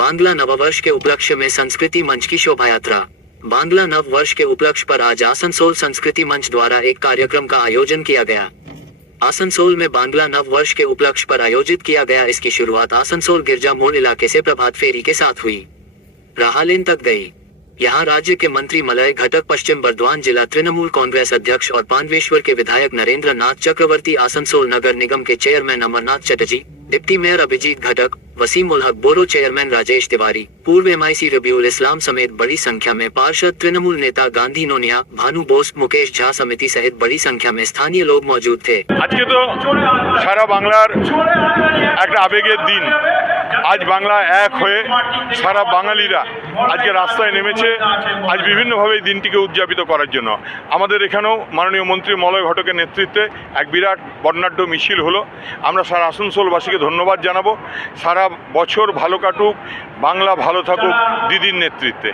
बांग्ला नववर्ष के उपलक्ष्य में संस्कृति मंच की शोभा यात्रा। बांग्ला नव वर्ष के उपलक्ष्य पर आज आसनसोल संस्कृति मंच द्वारा एक कार्यक्रम का आयोजन किया गया। आसनसोल में बांग्ला नव वर्ष के उपलक्ष्य पर आयोजित किया गया। इसकी शुरुआत आसनसोल गिरजा मोड़ इलाके से प्रभात फेरी के साथ हुई, राहालेन तक गई। यहाँ राज्य के मंत्री मलय घटक, पश्चिम बर्दवान जिला तृणमूल कांग्रेस अध्यक्ष और पांडवेश्वर के विधायक नरेंद्र नाथ चक्रवर्ती, आसनसोल नगर निगम के chairman Amarnath Chatterjee, deputy mayor Abhijit Ghatak, Wasim ul Haq बोरो, चेयरमैन राजेश तिवारी, पूर्व MIC रबीउल इस्लाम समेत बड़ी संख्या में पार्षद, तृणमूल नेता गांधी नोनिया, भानु बोस, मुकेश झा समिति सहित बड़ी संख्या में स्थानीय लोग मौजूद थे। आज के तो सारा बांग्लार एक आवेगेर दिन। आज बांग्ला एक হয়ে সারা বাঙালিরা আজকে রাস্তায় নেমেছে আজ বিভিন্নভাবে এই দিনটিকে উদযাপিত করার জন্য। আমাদের এখানেও মাননীয় মন্ত্রী মলয় ঘটকের নেতৃত্বে এক বিরাট বর্ণাঢ্য মিছিল হলো। আমরা সারা আসানসোলবাসীকে ধন্যবাদ জানাবো। সারা বছর ভালো কাটুক, বাংলা ভালো থাকুক দিদির নেতৃত্বে।